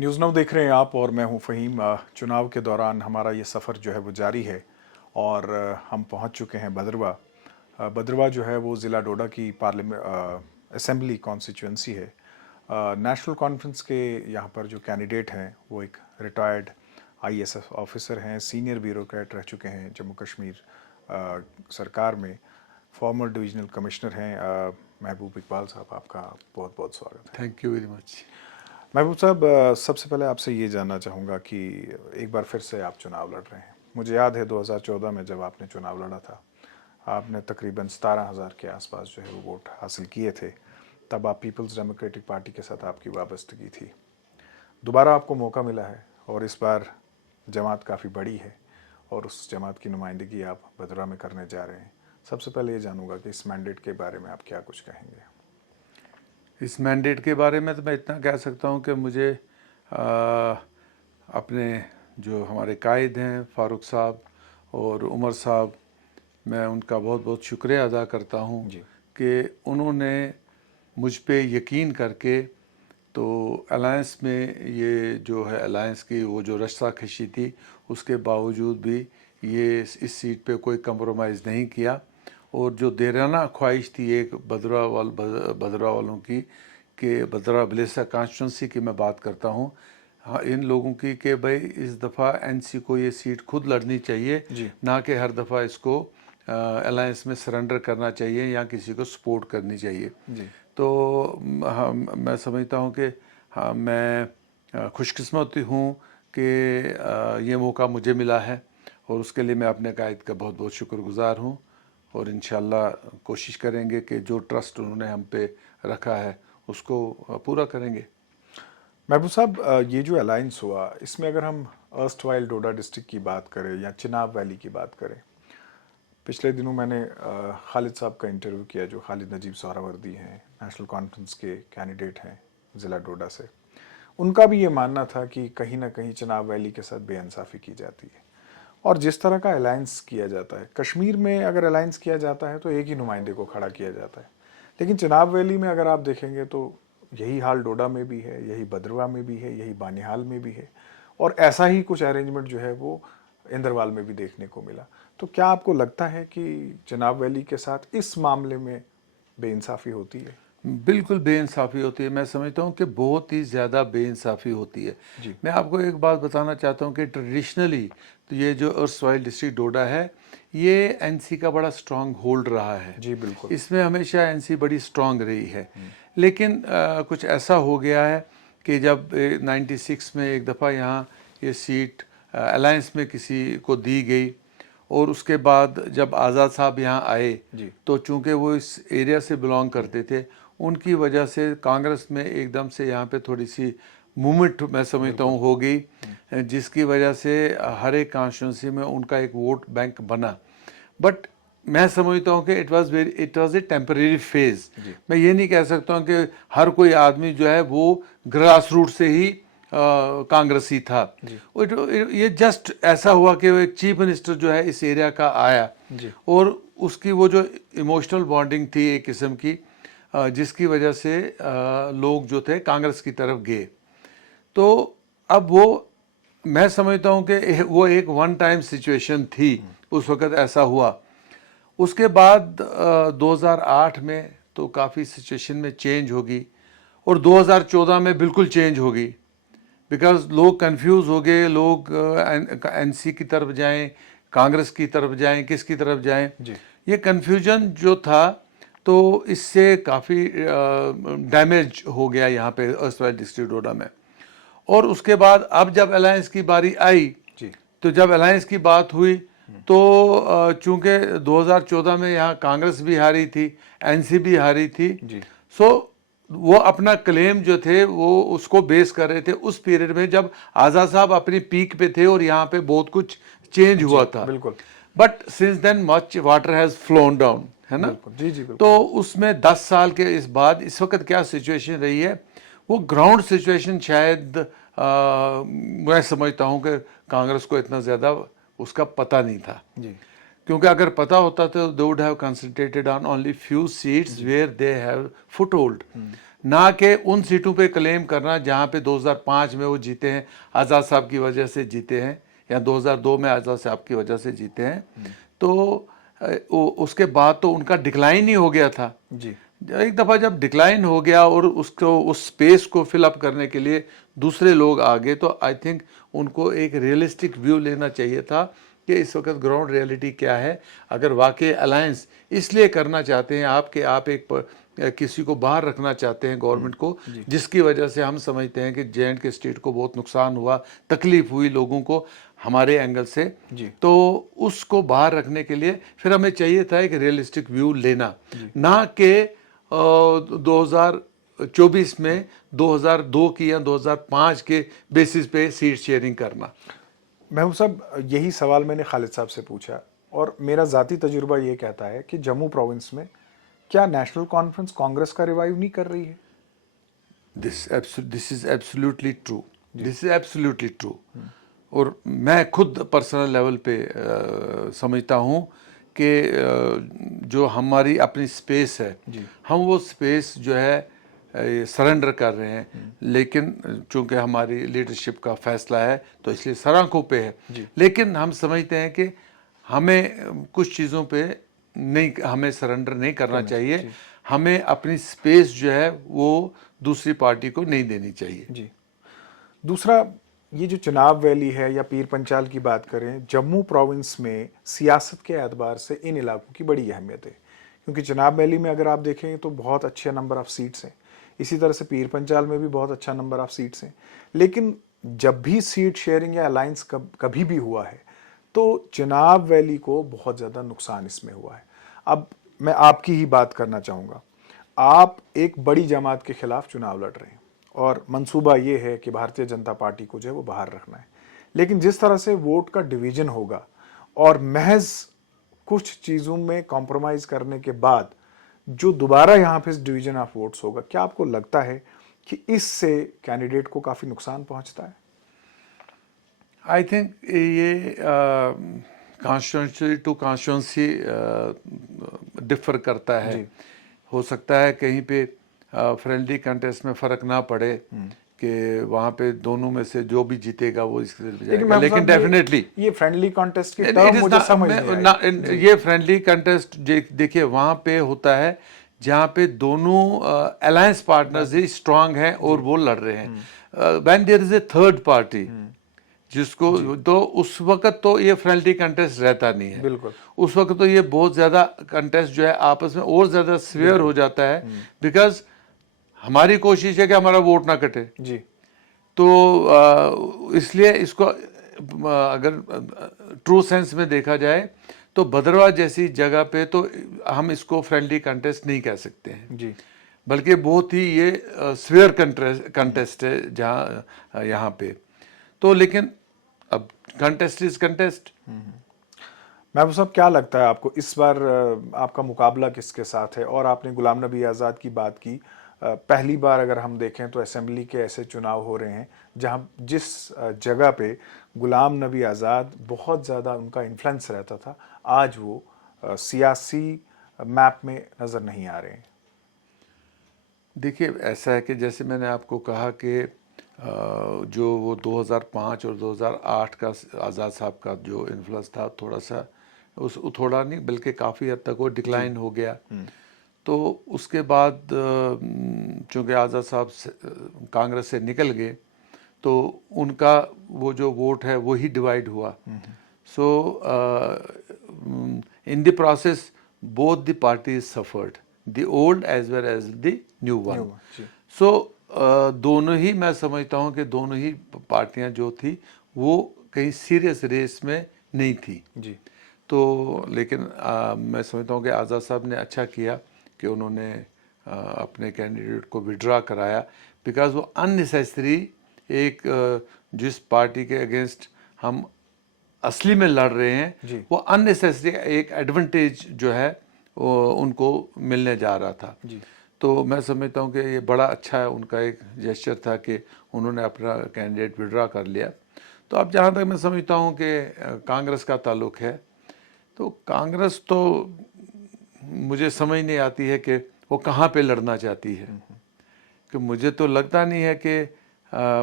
News now देख रहे हैं आप और मैं हूं फ़हीम। चुनाव के दौरान हमारा ये सफ़र जो है वो जारी है और हम पहुंच चुके हैं भद्रवा। भद्रवा जो है वो ज़िला डोडा की पार्लियामेंट असेंबली कॉन्स्टिट्यूंसी है। नेशनल कॉन्फ्रेंस के यहाँ पर जो कैंडिडेट हैं वो एक रिटायर्ड आईएएस ऑफिसर हैं, सीनियर ब्यूरोक्रेट रह चुके हैं जम्मू कश्मीर सरकार में, फॉर्मर डिविजनल कमिश्नर हैं। महबूब इकबाल साहब, आपका बहुत बहुत स्वागत है। Thank you very much. महबूब साहब, सबसे पहले आपसे ये जानना चाहूँगा कि एक बार फिर से आप चुनाव लड़ रहे हैं। मुझे याद है 2014 में जब आपने चुनाव लड़ा था, आपने तकरीबन 17,000 के आसपास जो है वो वोट हासिल किए थे। तब आप पीपल्स डेमोक्रेटिक पार्टी के साथ आपकी वाबस्तगी थी। दोबारा आपको मौका मिला है और इस बार जमात काफ़ी बड़ी है और उस जमात की नुमाइंदगी आप भद्रवा में करने जा रहे हैं। सबसे पहले ये जानूंगा कि इस मैंडेट के बारे में आप क्या कुछ कहेंगे। इस मैंडेट के बारे में तो मैं इतना कह सकता हूँ कि मुझे अपने जो हमारे कायद हैं फारूक साहब और उमर साहब, मैं उनका बहुत बहुत शुक्रिया अदा करता हूँ कि उन्होंने मुझ पे यकीन करके तो अलायंस में ये जो है अलायंस की वो जो रस्साकशी थी उसके बावजूद भी ये इस सीट पे कोई कंप्रोमाइज़ नहीं किया। और जो देराना ख्वाहिश थी एक भद्रवा वालों की कि भद्रवा बलेसा कॉन्स्टिट्यूंसी की मैं बात करता हूँ, हाँ, इन लोगों की कि भाई इस दफ़ा एनसी को ये सीट खुद लड़नी चाहिए, ना कि हर दफ़ा इसको अलायंस में सरेंडर करना चाहिए या किसी को सपोर्ट करनी चाहिए। तो हाँ, मैं समझता हूँ कि हाँ, मैं खुशकिस्मत हूँ कि ये मौका मुझे मिला है और उसके लिए मैं अपने कायद का बहुत बहुत शुक्रगुजार हूँ और इंशाल्लाह कोशिश करेंगे कि जो ट्रस्ट उन्होंने हम पे रखा है उसको पूरा करेंगे। महबूब साहब, ये जो अलायंस हुआ इसमें अगर हम अर्स्टवाइल डोडा डिस्ट्रिक्ट की बात करें या चिनाब वैली की बात करें, पिछले दिनों मैंने खालिद साहब का इंटरव्यू किया जो खालिद नजीब सोहरावर्दी हैं, नेशनल कॉन्फ्रेंस के कैंडिडेट हैं ज़िला डोडा से। उनका भी ये मानना था कि कहीं ना कहीं चिनाब वैली के साथ बेइंसाफ़ी की जाती है और जिस तरह का अलायंस किया जाता है, कश्मीर में अगर अलायंस किया जाता है तो एक ही नुमाइंदे को खड़ा किया जाता है, लेकिन चिनाब वैली में अगर आप देखेंगे तो यही हाल डोडा में भी है, यही भद्रवा में भी है, यही बानिहाल में भी है और ऐसा ही कुछ अरेंजमेंट जो है वो इंद्रवाल में भी देखने को मिला। तो क्या आपको लगता है कि चिनाब वैली के साथ इस मामले में बेइंसाफ़ी होती है? बिल्कुल बेइंसाफ़ी होती है। मैं समझता हूँ कि बहुत ही ज़्यादा बेइंसाफ़ी होती है। मैं आपको एक बात बताना चाहता हूँ कि ट्रेडिशनली तो ये जो अर्सवाइल डिस्ट्रिक्ट डोडा है ये एनसी का बड़ा स्ट्रांग होल्ड रहा है। जी बिल्कुल, इसमें हमेशा एनसी बड़ी स्ट्रांग रही है। लेकिन कुछ ऐसा हो गया है कि जब 96 में एक दफ़ा यहाँ ये सीट अलायंस में किसी को दी गई और उसके बाद जब आज़ाद साहब यहाँ आए तो चूँकि वो इस एरिया से बिलोंग करते थे, उनकी वजह से कांग्रेस में एकदम से यहाँ पे थोड़ी सी मूवमेंट मैं समझता हूँ हो गई, जिसकी वजह से हर एक कॉन्स्टिट्यूंसी में उनका एक वोट बैंक बना। बट मैं समझता हूँ कि it was a temporary phase. मैं ये नहीं कह सकता हूँ कि हर कोई आदमी जो है वो ग्रास रूट से ही कांग्रेसी था। ये जस्ट ऐसा हुआ कि एक चीफ मिनिस्टर जो है इस एरिया का आया और उसकी वो जो इमोशनल बॉन्डिंग थी एक किस्म की, जिसकी वजह से लोग जो थे कांग्रेस की तरफ गए। तो अब वो मैं समझता हूँ कि वो एक वन टाइम सिचुएशन थी, उस वक़्त ऐसा हुआ। उसके बाद 2008 में तो काफ़ी सिचुएशन में चेंज होगी और 2014 में बिल्कुल चेंज होगी, बिकॉज लोग कंफ्यूज हो गए, लोग एनसी की तरफ जाएं, कांग्रेस की तरफ जाएं, किसकी तरफ जाएं। ये कंफ्यूजन जो था तो इससे काफ़ी डैमेज हो गया यहाँ पे अर्सवाइल डिस्ट्रिक्ट डोडा में। और उसके बाद अब जब अलायंस की बारी आई तो जब अलायंस की बात हुई तो चूंकि 2014 में यहाँ कांग्रेस भी हारी थी, एनसी भी हारी थी, सो वो अपना क्लेम जो थे वो उसको बेस कर रहे थे उस पीरियड में जब आज़ाद साहब अपनी पीक पे थे और यहाँ पे बहुत कुछ चेंज हुआ था। बिल्कुल। But since then much water has flown down, है ना। बिल्कुल। तो उसमें 10 साल के इस बाद इस वक्त क्या सिचुएशन रही है, वो ग्राउंड सिचुएशन शायद मैं समझता हूँ कि कांग्रेस को इतना ज़्यादा उसका पता नहीं था क्योंकि अगर पता होता तो they would have concentrated on only few seats where they have foothold. ना कि उन सीटों पे क्लेम करना जहाँ पे 2005 में वो जीते हैं, आज़ाद साहब की वजह से जीते हैं, या 2002 में आज़ाद साहब की वजह से जीते हैं। तो उसके बाद तो उनका डिक्लाइन ही हो गया था जी। एक दफ़ा जब डिक्लाइन हो गया और उसको उस स्पेस को फिलअप करने के लिए दूसरे लोग आ गए, तो आई थिंक उनको एक रियलिस्टिक व्यू लेना चाहिए था कि इस वक्त ग्राउंड रियलिटी क्या है। अगर वाकई अलायंस इसलिए करना चाहते हैं आप एक किसी को बाहर रखना चाहते हैं गवर्नमेंट को, जिसकी वजह से हम समझते हैं कि जे.एंड.के स्टेट को बहुत नुकसान हुआ, तकलीफ हुई लोगों को हमारे एंगल से, तो उसको बाहर रखने के लिए फिर हमें चाहिए था एक रियलिस्टिक व्यू लेना, ना कि 2024 में 2002 की या 2005 के बेसिस पे सीट शेयरिंग करना। महबूब साहब, यही सवाल मैंने खालिद साहब से पूछा और मेरा ज़ाती तजुर्बा ये कहता है कि जम्मू प्रोविंस में क्या नेशनल कॉन्फ्रेंस कांग्रेस का रिवाइव नहीं कर रही है? This is absolutely true, this is absolutely true. और मैं खुद पर्सनल लेवल पे समझता हूँ कि जो हमारी अपनी स्पेस है, हम वो स्पेस जो है सरेंडर कर रहे हैं, लेकिन चूंकि हमारी लीडरशिप का फैसला है तो इसलिए सराखों पे है। लेकिन हम समझते हैं कि हमें कुछ चीज़ों पे नहीं, हमें सरेंडर नहीं करना चाहिए, हमें अपनी स्पेस जो है वो दूसरी पार्टी को नहीं देनी चाहिए। जी। दूसरा, ये जो चिनाब वैली है या पीर पंचाल की बात करें, जम्मू प्रोविंस में सियासत के एतबार से इन इलाकों की बड़ी अहमियत है, क्योंकि चिनाब वैली में अगर आप देखें तो बहुत अच्छे नंबर ऑफ सीट्स हैं, इसी तरह से पीर पंचाल में भी बहुत अच्छा नंबर ऑफ सीट्स हैं। लेकिन जब भी सीट शेयरिंग या अलायंस कभी भी हुआ है तो चिनाब वैली को बहुत ज़्यादा नुकसान इसमें हुआ है। अब मैं आपकी ही बात करना चाहूँगा, आप एक बड़ी जमात के खिलाफ चुनाव लड़ रहे हैं और मंसूबा ये है कि भारतीय जनता पार्टी को जो है वो बाहर रखना है, लेकिन जिस तरह से वोट का डिवीजन होगा और महज कुछ चीज़ों में कॉम्प्रोमाइज़ करने के बाद जो दोबारा यहाँ पे डिवीजन ऑफ वोट्स होगा, क्या आपको लगता है कि इससे कैंडिडेट को काफ़ी नुकसान पहुँचता है? आई थिंक ये कॉन्स्टिट्यूंसी टू कॉन्स्टिट्यूंसी डिफर करता है। हो सकता है कहीं पे फ्रेंडली कंटेस्ट में फ़र्क ना पड़े कि वहाँ पे दोनों में से जो भी जीतेगा वो इसके जाएगा, लेकिन डेफिनेटली ये फ्रेंडली कंटेस्ट की टर्म मुझे समझ नहीं आई। ये फ्रेंडली कंटेस्ट देखिए वहाँ पे होता है जहाँ पे दोनों अलायंस पार्टनर्स ही स्ट्रांग हैं और वो लड़ रहे हैं। When there is a third party जिसको, तो उस वक्त तो ये फ्रेंडली कंटेस्ट रहता नहीं है। बिल्कुल। उस वक्त तो ये बहुत ज़्यादा कंटेस्ट जो है आपस में और ज़्यादा सीवियर हो जाता है, बिकॉज हमारी कोशिश है कि हमारा वोट ना कटे जी। तो इसलिए इसको अगर ट्रू सेंस में देखा जाए तो भद्रवाह जैसी जगह पे तो हम इसको फ्रेंडली कंटेस्ट नहीं कह सकते हैं जी, बल्कि बहुत ही ये सीवियर कंटेस्ट है जहाँ यहाँ पे तो। लेकिन अब कंटेस्ट इज कंटेस्ट। महबूब साहब, क्या लगता है आपको इस बार आपका मुकाबला किसके साथ है? और आपने गुलाम नबी आज़ाद की बात की, पहली बार अगर हम देखें तो असेंबली के ऐसे चुनाव हो रहे हैं जहां जिस जगह पे गुलाम नबी आज़ाद बहुत ज़्यादा उनका इन्फ्लुएंस रहता था, आज वो सियासी मैप में नज़र नहीं आ रहे हैं। देखिए ऐसा है कि जैसे मैंने आपको कहा कि जो वो 2005 और 2008 का आज़ाद साहब का जो इन्फ्लुएंस था थोड़ा नहीं बल्कि काफ़ी हद तक वो डिक्लाइन हो गया। तो उसके बाद चूँकि आज़ाद साहब कांग्रेस से निकल गए तो उनका वो जो वोट है वो ही डिवाइड हुआ। So in the process both the parties suffered, the old as well as the new one. So दोनों ही, मैं समझता हूँ कि दोनों ही पार्टियां जो थी वो कहीं सीरियस रेस में नहीं थी जी। तो लेकिन मैं समझता हूँ कि आज़ाद साहब ने अच्छा किया कि उन्होंने अपने कैंडिडेट को विड्रा कराया, बिकॉज वो अननेसेसरी एक जिस पार्टी के अगेंस्ट हम असली में लड़ रहे हैं वो अननेसेसरी एक एडवांटेज जो है वो उनको मिलने जा रहा था जी। तो मैं समझता हूँ कि ये बड़ा अच्छा है, उनका एक जेस्चर था कि उन्होंने अपना कैंडिडेट विड्रा कर लिया। तो अब जहाँ तक मैं समझता हूँ कि कांग्रेस का ताल्लुक है तो कांग्रेस तो मुझे समझ नहीं आती है कि वो कहाँ पे लड़ना चाहती है, कि मुझे तो लगता नहीं है कि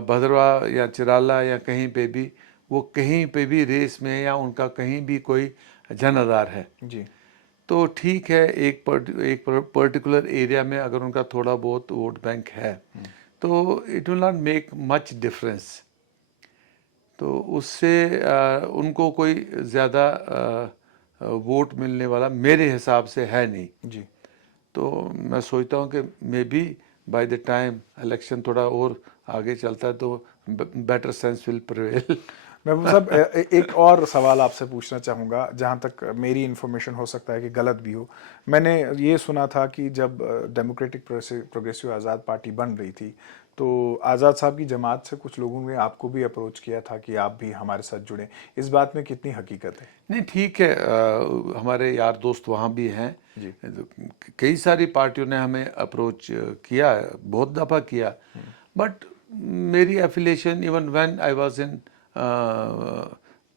भद्रवाह या चिराला या कहीं पे भी वो कहीं पे भी रेस में या उनका कहीं भी कोई जनाधार है। जी। तो ठीक है, एक पर्टिकुलर एरिया में अगर उनका थोड़ा बहुत वोट बैंक है तो it will not make much difference. तो उससे उनको कोई ज़्यादा वोट मिलने वाला मेरे हिसाब से है नहीं। जी। तो मैं सोचता हूँ कि may be by the time election थोड़ा और आगे चलता है तो बेटर सेंस विल प्रिवेल। महबूब साहब, एक और सवाल आपसे पूछना चाहूँगा, जहाँ तक मेरी इन्फॉर्मेशन हो सकता है कि गलत भी हो। मैंने ये सुना था कि जब डेमोक्रेटिक प्रोग्रेसिव आज़ाद पार्टी बन रही थी तो आज़ाद साहब की जमात से कुछ लोगों ने आपको भी अप्रोच किया था कि आप भी हमारे साथ जुड़ें। इस बात में कितनी हकीकत है? नहीं, ठीक है, हमारे यार दोस्त वहाँ भी हैं जी। कई सारी पार्टियों ने हमें अप्रोच किया, बहुत दफ़ा किया, बट मेरी affiliation even when I was in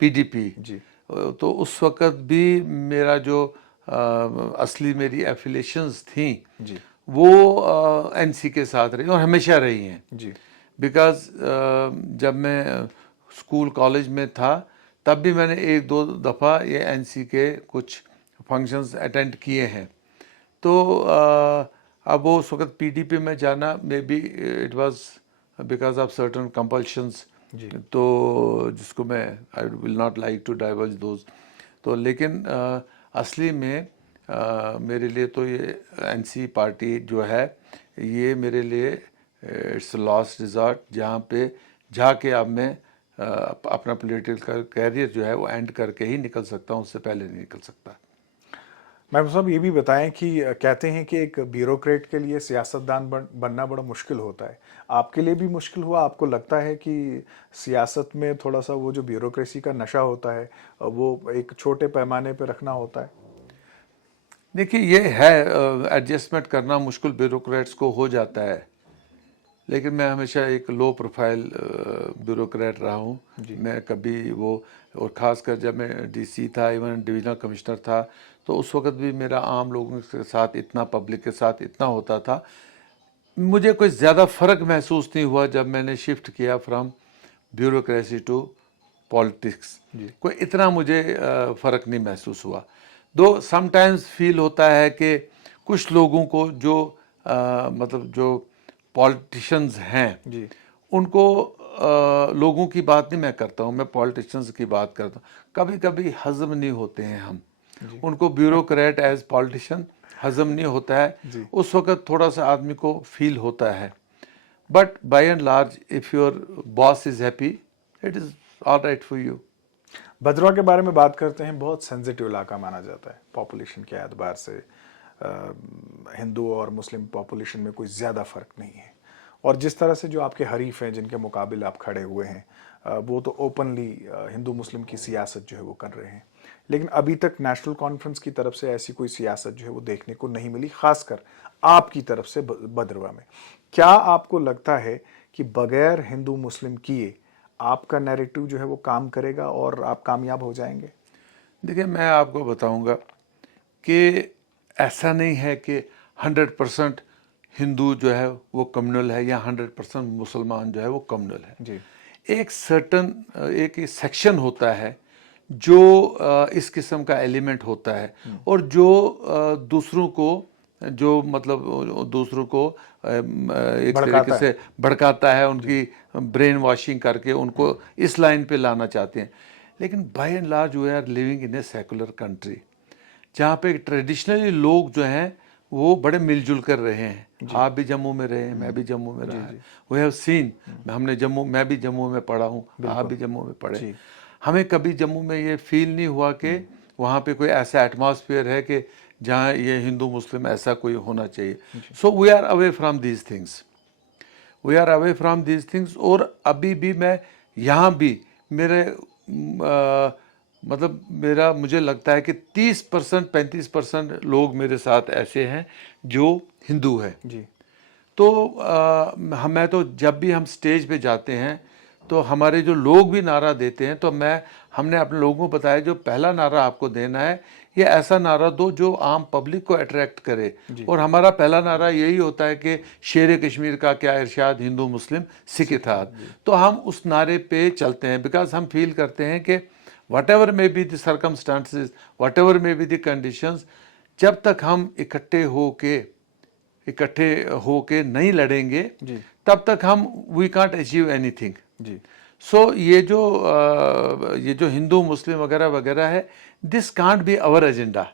PDP, जी। तो उस वक़्त भी मेरा जो असली मेरी एफिलिएशंस थी जी। वो एनसी के साथ रही और हमेशा रही हैं। जी। बिकॉज जब मैं स्कूल कॉलेज में था तब भी मैंने एक दो दफ़ा ये एनसी के कुछ फंक्शंस अटेंड किए हैं। तो अब वो उस वक्त पीडीपी में जाना maybe it was because of certain compulsions, तो जिसको मैं I will not like to diverge those. तो लेकिन असली में मेरे लिए तो ये एनसी पार्टी जो है ये मेरे लिए इट्स लास्ट रिजॉर्ट, जहाँ पे जाके अब मैं अपना पॉलिटिकल कैरियर जो है वो एंड करके ही निकल सकता हूँ, उससे पहले नहीं निकल सकता। महबूब साहब, ये भी बताएं कि कहते हैं कि एक ब्यूरोक्रेट के लिए सियासतदान बनना बड़ा मुश्किल होता है। आपके लिए भी मुश्किल हुआ? आपको लगता है कि सियासत में थोड़ा सा वो जो ब्यूरोक्रेसी का नशा होता है वो एक छोटे पैमाने पे रखना होता है? देखिए, ये है एडजस्टमेंट करना मुश्किल ब्यूरोक्रेट्स को हो जाता है, लेकिन मैं हमेशा एक लो प्रोफाइल ब्यूरोक्रेट रहा हूँ। मैं कभी वो, और ख़ासकर जब मैं डीसी था, इवन डिविजनल कमिश्नर था, तो उस वक्त भी मेरा आम लोगों के साथ इतना, पब्लिक के साथ इतना होता था, मुझे कोई ज़्यादा फ़र्क महसूस नहीं हुआ जब मैंने शिफ्ट किया फ्रॉम ब्यूरोक्रेसी टू पॉलिटिक्स। कोई इतना मुझे फ़र्क नहीं महसूस हुआ। दो समटाइम्स फील होता है कि कुछ लोगों को जो मतलब जो पॉलिटिशियंस हैं जी। उनको लोगों की बात नहीं मैं करता हूँ, मैं पॉलिटिशियंस की बात करता हूँ। कभी कभी हजम नहीं होते हैं हम उनको, ब्यूरोक्रेट एज पॉलिटिशियन हजम नहीं होता है। उस वक्त थोड़ा सा आदमी को फील होता है, but by and large if your boss is happy it is all right for you. Bhaderwah के बारे में बात करते हैं। बहुत सेंसिटिव इलाका माना जाता है पॉपुलेशन के एतबार से। हिंदू और मुस्लिम पॉपुलेशन में कोई ज़्यादा फ़र्क नहीं है, और जिस तरह से जो आपके हरीफ हैं जिनके मुकाबले आप खड़े हुए हैं वो तो ओपनली हिंदू मुस्लिम की सियासत जो है वो कर रहे हैं। लेकिन अभी तक नेशनल कॉन्फ्रेंस की तरफ से ऐसी कोई सियासत जो है वो देखने को नहीं मिली, खासकर आपकी तरफ से भद्रवाह में। क्या आपको लगता है कि बगैर हिंदू मुस्लिम किए आपका नैरेटिव जो है वो काम करेगा और आप कामयाब हो जाएंगे? देखिए, मैं आपको बताऊंगा कि ऐसा नहीं है कि 100% हिंदू जो है वो कम्युनल है या 100% मुसलमान जो है वो कम्युनल है। जी। एक सर्टन एक सेक्शन होता है जो इस किस्म का एलिमेंट होता है, और जो दूसरों को, जो मतलब दूसरों को एक तरीके से भड़काता है, उनकी ब्रेन वॉशिंग करके उनको इस लाइन पे लाना चाहते हैं। लेकिन by and large we are living in a secular country, जहाँ पे ट्रेडिशनली लोग जो हैं वो बड़े मिलजुल कर रहे हैं। आप भी जम्मू में रहे हैं, मैं भी जम्मू में रहा है, वी हैव सीन, हमने जम्मू, मैं भी जम्मू में पढ़ा हूँ, आप भी जम्मू में पढ़े। हमें कभी जम्मू में ये फील नहीं हुआ कि वहाँ पे कोई ऐसा एटमॉस्फेयर है कि जहाँ ये हिंदू मुस्लिम ऐसा कोई होना चाहिए। So we are away from these things, we are away from these things. और अभी भी मैं यहाँ भी मेरे मतलब मेरा, मुझे लगता है कि 30% 35% लोग मेरे साथ ऐसे हैं जो हिंदू हैं जी। तो मैं तो जब भी हम स्टेज पे जाते हैं तो हमारे जो लोग भी नारा देते हैं, तो हमने अपने लोगों को बताया जो पहला नारा आपको देना है ये ऐसा नारा दो जो आम पब्लिक को अट्रैक्ट करे। और हमारा पहला नारा यही होता है कि शेर कश्मीर का क्या इरशाद, हिंदू मुस्लिम सिख इत्तेहाद। तो हम उस नारे पे चलते हैं, बिकॉज हम फील करते हैं कि whatever may be the circumstances, whatever may be the conditions, जब तक हम इकट्ठे होके नहीं लड़ेंगे तब तक हम we can't achieve anything. So ये जो हिंदू मुस्लिम वगैरह वगैरह है, this can't be our agenda.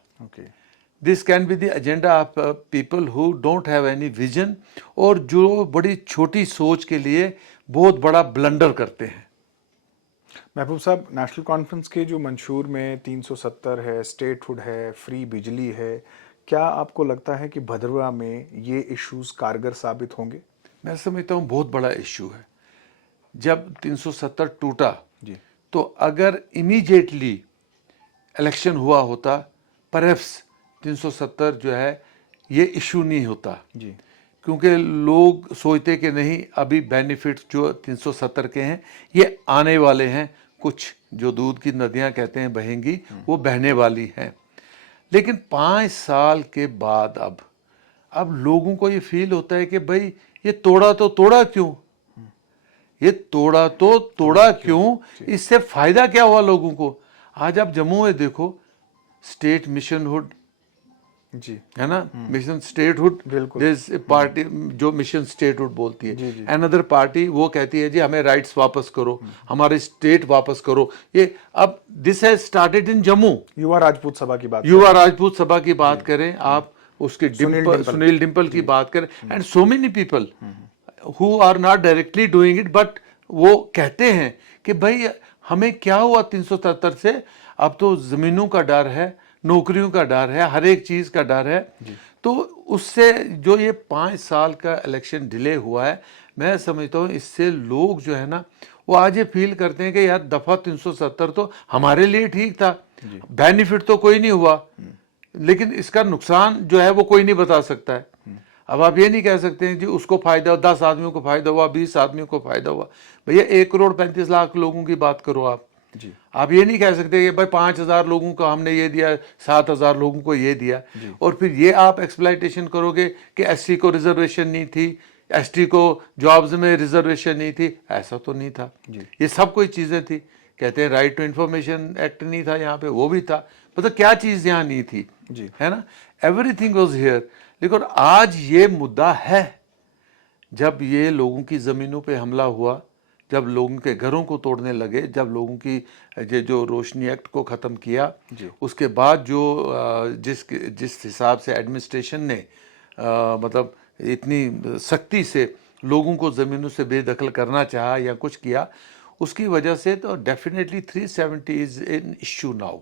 This can be the agenda of people who don't have any vision, और जो बड़ी छोटी सोच के लिए बहुत बड़ा ब्लंडर करते हैं। महबूब साहब, नेशनल कॉन्फ्रेंस के जो मंशूर में 370 है, स्टेटहुड है, फ्री बिजली है, क्या आपको लगता है कि भदरवा में ये इश्यूज कारगर साबित होंगे? मैं समझता हूँ बहुत बड़ा इश्यू है। जब 370 टूटा तो अगर इमीडिएटली इलेक्शन हुआ होता, परहैप्स 370 जो है ये इशू नहीं होता। क्योंकि लोग सोचते कि नहीं, अभी बेनिफिट जो 370 के हैं ये आने वाले हैं, कुछ जो दूध की नदियां कहते हैं बहेंगी, वो बहने वाली हैं। लेकिन 5 साल के बाद अब लोगों को ये फील होता है कि भाई ये तोड़ा तो तोड़ा क्यों, ये तोड़ा तो तोड़ा क्यों, इससे फायदा क्या हुआ लोगों को। आज आप जम्मू में देखो, स्टेट मिशनहुड है ना, मिशन स्टेटहुड, पार्टी जो मिशन स्टेटहुड बोलती है, अनदर पार्टी वो कहती है जी हमें राइट्स वापस करो, हमारे स्टेट वापस करो। ये अब this has started in Jammu. युवा राजपूत सभा की बात करें आप, उसके सुनील डिम्पल की बात करें, and so many people who are not directly doing it, but वो कहते हैं कि भाई हमें क्या हुआ 377 से, अब तो जमीनों का डर है, नौकरियों का डर है, हर एक चीज का डर है। तो उससे जो ये 5 साल का इलेक्शन डिले हुआ है, मैं समझता हूँ इससे लोग जो है ना वो आज ये फील करते हैं कि यार दफा 370 तो हमारे लिए ठीक था, बेनिफिट तो कोई नहीं हुआ, लेकिन इसका नुकसान जो है वो कोई नहीं बता सकता है। अब आप ये नहीं कह सकते हैं जी उसको फायदा हुआ, 10 आदमियों को फायदा हुआ, 20 आदमियों को फायदा हुआ। भैया 1,35,00,000 लोगों की बात करो आप ये नहीं कह सकते कि भाई 5,000 लोगों को हमने ये दिया, 7,000 लोगों को ये दिया, और फिर ये आप एक्सप्लॉइटेशन करोगे कि एससी को रिजर्वेशन नहीं थी, एसटी को जॉब्स में रिजर्वेशन नहीं थी। ऐसा तो नहीं था, ये सब कोई चीजें थी। कहते हैं राइट टू इंफॉर्मेशन एक्ट नहीं था यहाँ पे, वो भी था, मतलब क्या चीज यहाँ नहीं थी, है ना, एवरीथिंग वाज हियर। लेकिन आज ये मुद्दा है, जब ये लोगों की जमीनों पे हमला हुआ, जब लोगों के घरों को तोड़ने लगे, जब लोगों की जो रोशनी एक्ट को ख़त्म किया, उसके बाद जो जिस हिसाब से एडमिनिस्ट्रेशन ने मतलब इतनी सख्ती से लोगों को ज़मीनों से बेदखल करना चाहा या कुछ किया, उसकी वजह से तो definitely 370 is an issue now.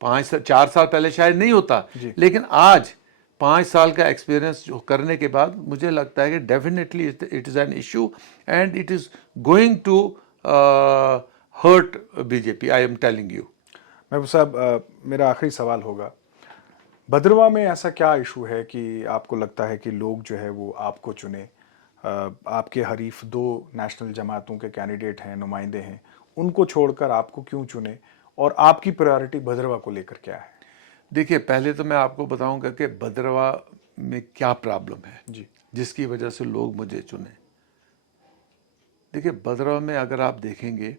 4 साल पहले शायद नहीं होता, लेकिन आज 5 साल का एक्सपीरियंस करने के बाद मुझे लगता है कि definitely it is an issue and it is going to hurt BJP, I am telling you. Mehboob साहब, मेरा आखिरी सवाल होगा, भद्रवा में ऐसा क्या इशू है कि आपको लगता है कि लोग जो है वो आपको चुने? आपके हरीफ 2 नेशनल जमातों के कैंडिडेट हैं, नुमाइंदे हैं, उनको छोड़कर आपको क्यों चुने, और आपकी प्रायोरिटी भद्रवा को लेकर क्या है? देखिए, पहले तो मैं आपको बताऊंगा कि भद्रवा में क्या प्रॉब्लम है जिसकी वजह से लोग मुझे चुने। देखिए, भद्रवा में अगर आप देखेंगे,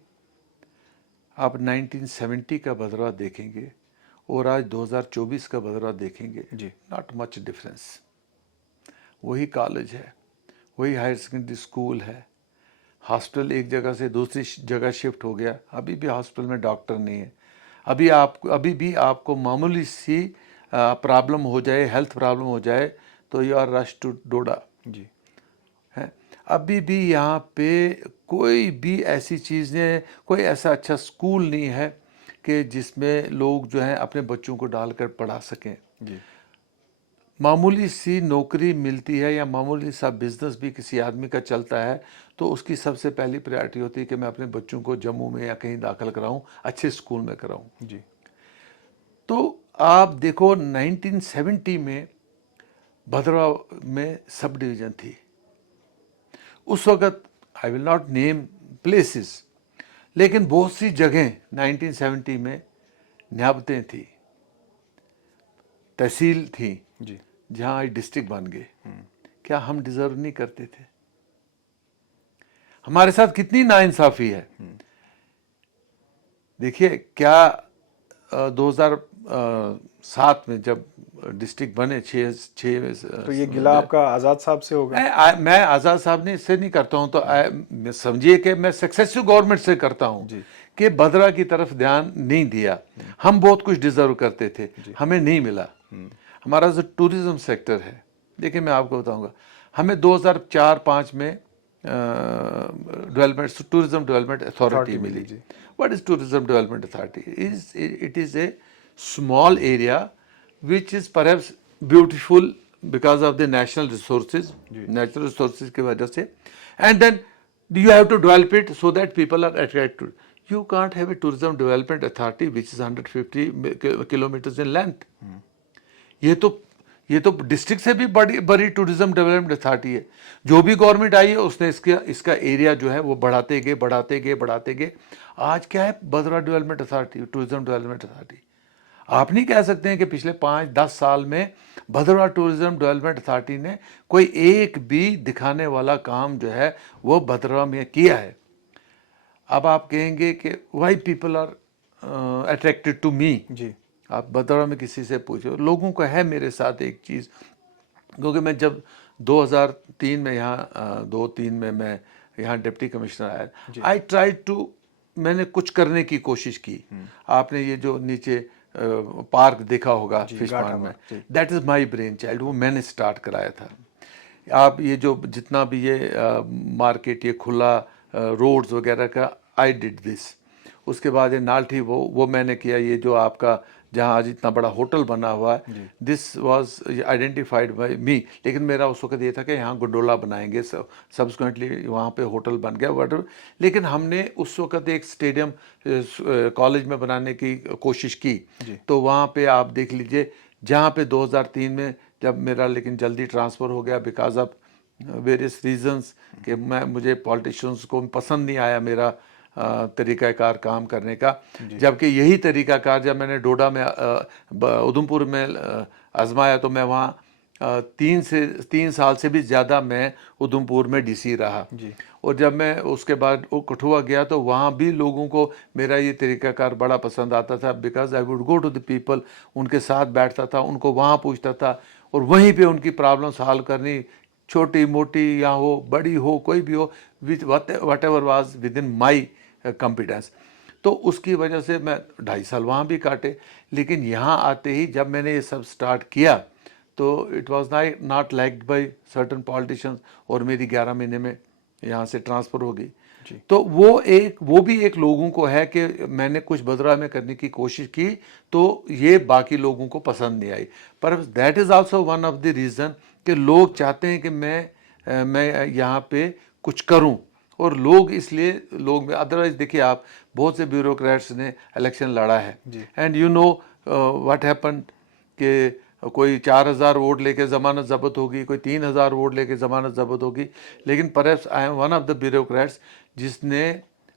आप 1970 का भद्रवा देखेंगे और आज 2024 का भद्रवा देखेंगे, नॉट मच डिफरेंस। वही कॉलेज है, वही हायर सेकेंडरी स्कूल है, हॉस्पिटल एक जगह से दूसरी जगह शिफ्ट हो गया, अभी भी हॉस्पिटल में डॉक्टर नहीं है। अभी भी आपको मामूली सी प्रॉब्लम हो जाए, हेल्थ प्रॉब्लम हो जाए, तो यू आर रश टू डोडा है। अभी भी यहाँ पे कोई भी ऐसी चीज़ नहीं, कोई ऐसा अच्छा स्कूल नहीं है कि जिसमें लोग जो हैं अपने बच्चों को डालकर पढ़ा सकें। मामूली सी नौकरी मिलती है या मामूली सा बिजनेस भी किसी आदमी का चलता है, तो उसकी सबसे पहली प्रायोरिटी होती है कि मैं अपने बच्चों को जम्मू में या कहीं दाखिल कराऊं, अच्छे स्कूल में कराऊं। तो आप देखो 1970 में भद्रवा में सब डिवीज़न थी। उस वक़्त आई विल नॉट नेम प्लेसेस, लेकिन बहुत सी जगहें 1970 में नियाबतें थी, तहसील थी जी। जहाँ आज डिस्ट्रिक्ट बन गए, क्या हम डिजर्व नहीं करते थे? हमारे साथ कितनी नाइंसाफी है। देखिए क्या 2007 में जब डिस्ट्रिक्ट बने, तो ये गिला आपका आज़ाद साहब से होगा? मैं आज़ाद साहब ने इससे नहीं करता हूं, तो समझिए कि मैं सक्सेसिव गवर्नमेंट से करता हूं कि भद्रा की तरफ ध्यान नहीं दिया। हम बहुत कुछ डिजर्व करते थे, हमें नहीं मिला। हमारा जो टूरिज्म सेक्टर है, देखिए मैं आपको बताऊंगा, हमें 2004-05 में डेवलपमेंट टूरिज्म डेवलपमेंट अथॉरिटी मिली। What is tourism development authority? It is a small area which is perhaps beautiful because of the national resources, natural resources की वजह से, and then you have to develop it so that people are attracted. You can't have a tourism development authority which is 150 kilometers in length. ये तो district से भी बड़ी tourism development authority है। जो भी गवर्नमेंट आई है उसने इसका एरिया जो है वो बढ़ाते गए। आज क्या है Bhadra development authority, tourism development authority. आप नहीं कह सकते हैं कि पिछले 5-10 साल में भद्रा टूरिज्म डेवलपमेंट अथॉरिटी ने कोई एक भी दिखाने वाला काम जो है वो भद्रा में किया है। अब आप कहेंगे कि why people are attracted to me. जी, आप भद्रा में किसी से पूछो, लोगों को है मेरे साथ एक चीज़, क्योंकि मैं जब 2003 में यहाँ 2003 में मैं यहाँ डिप्टी कमिश्नर आया, आई ट्राई टू, मैंने कुछ करने की कोशिश की। आपने ये जो नीचे पार्क देखा होगा फिश पार्क में, that is my brain child, वो मैंने स्टार्ट कराया था। आप ये जो जितना भी ये मार्केट, ये खुला रोड्स वगैरह का, आई डिड दिस। उसके बाद ये नालठी वो मैंने किया। ये जो आपका जहाँ आज इतना बड़ा होटल बना हुआ है, दिस वाज आइडेंटिफाइड बाय मी। लेकिन मेरा उस वक्त ये था कि यहाँ गंडोला बनाएंगे, सब्सिक्वेंटली वहाँ पे होटल बन गया वट। लेकिन हमने उस वक्त एक स्टेडियम कॉलेज में बनाने की कोशिश की, तो वहाँ पे आप देख लीजिए, जहाँ पे 2003 में जब मेरा लेकिन जल्दी ट्रांसफ़र हो गया बिकॉज ऑफ वेरियस रीजंस, कि मुझे पॉलिटिशियंस को पसंद नहीं आया मेरा तरीक़ाकार काम करने का। जबकि यही तरीक़ाकार जब मैंने डोडा में उधमपुर में आजमाया, तो मैं वहाँ 3 साल से भी ज़्यादा मैं उधमपुर में डीसी रहा। और जब मैं उसके बाद वो कठुआ गया, तो वहाँ भी लोगों को मेरा ये तरीक़ाकार बड़ा पसंद आता था, because I would go to the people, उनके साथ बैठता था, उनको वहाँ पूछता था और वहीं पे उनकी प्रॉब्लम हल करनी, छोटी मोटी या हो बड़ी हो कोई भी हो, with what ever was with in my competence. तो उसकी वजह से मैं 2.5 साल वहाँ भी काटे। लेकिन यहाँ आते ही जब मैंने ये सब स्टार्ट किया, तो it was not liked by certain politicians, और मेरी 11 महीने में यहाँ से ट्रांसफ़र हो गई। तो वो भी एक लोगों को है कि मैंने कुछ भद्रा में करने की कोशिश की, तो ये बाकी लोगों को पसंद नहीं आई। पर that is also one of the reason कि लोग चाहते हैं कि मैं यहाँ पे कुछ करूँ, और लोग इसलिए अदरवाइज देखिए, आप बहुत से ब्यूरोक्रेट्स ने इलेक्शन लड़ा है, and you know what happen कि कोई 4000 वोट लेके ज़मानत ज़ब्त होगी, कोई 3000 वोट लेके ज़मानत ज़ब्त होगी। लेकिन perhaps I am one of the bureaucrats जिसने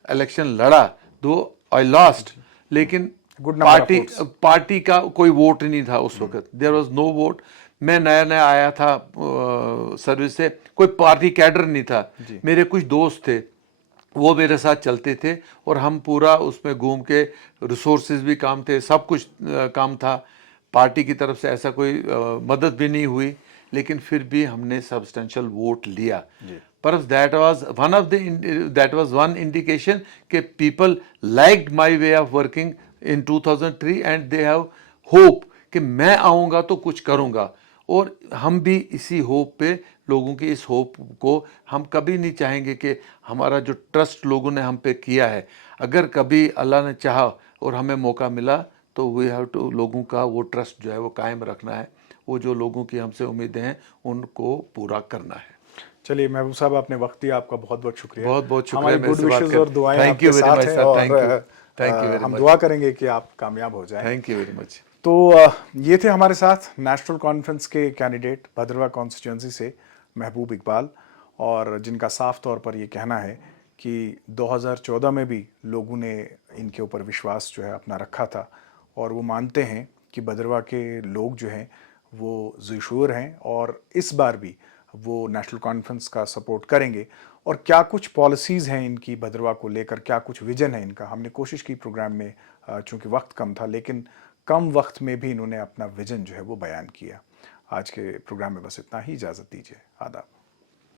इलेक्शन लड़ा, दो आई लॉस्ट, लेकिन पार्टी का कोई वोट नहीं था उस वक्त, देयर वाज नो वोट। मैं नया आया था सर्विस से, कोई पार्टी कैडर नहीं था। मेरे कुछ दोस्त थे, वो मेरे साथ चलते थे, और हम पूरा उसमें घूम के, रिसोर्सेज भी काम थे, सब कुछ काम था। पार्टी की तरफ से ऐसा कोई मदद भी नहीं हुई, लेकिन फिर भी हमने सब्सटेंशियल वोट लिया। पर दैट वाज वन इंडिकेशन कि people liked my way of working in 2003 and they have hope कि मैं आऊँगा तो कुछ करूँगा। और हम भी इसी होप पे, लोगों की इस होप को हम कभी नहीं चाहेंगे कि हमारा जो ट्रस्ट लोगों ने हम पे किया है, अगर कभी अल्लाह ने चाहा और हमें मौका मिला, तो वी हैव टू, लोगों का वो ट्रस्ट जो है वो कायम रखना है। वो जो लोगों की हमसे उम्मीदें हैं उनको पूरा करना है। चलिए महबूब साहब, आपने वक्त दिया, आपका बहुत बहुत शुक्रिया। बहुत शुक्रिया। हमारी गुड विशेस और दुआएं आपके साथ हैं, और हम दुआ करेंगे कि आप कामयाब हो जाएं। Thank you very much. तो ये थे हमारे साथ नेशनल कॉन्फ्रेंस के कैंडिडेट भद्रवा कॉन्स्टिट्यूंसी से महबूब इकबाल, और जिनका साफ तौर पर ये कहना है कि 2014 में भी लोगों ने इनके ऊपर विश्वास जो है अपना रखा था, और वो मानते हैं कि भद्रवाह के लोग जो हैं वो ज़ुशूर हैं और इस बार भी वो नेशनल कॉन्फ्रेंस का सपोर्ट करेंगे। और क्या कुछ पॉलिसीज़ हैं इनकी भद्रवाह को लेकर, क्या कुछ विजन है इनका, हमने कोशिश की प्रोग्राम में, चूँकि वक्त कम था, लेकिन कम वक्त में भी इन्होंने अपना विजन जो है वो बयान किया। आज के प्रोग्राम में बस इतना ही, इजाज़त दीजिए, आदाब।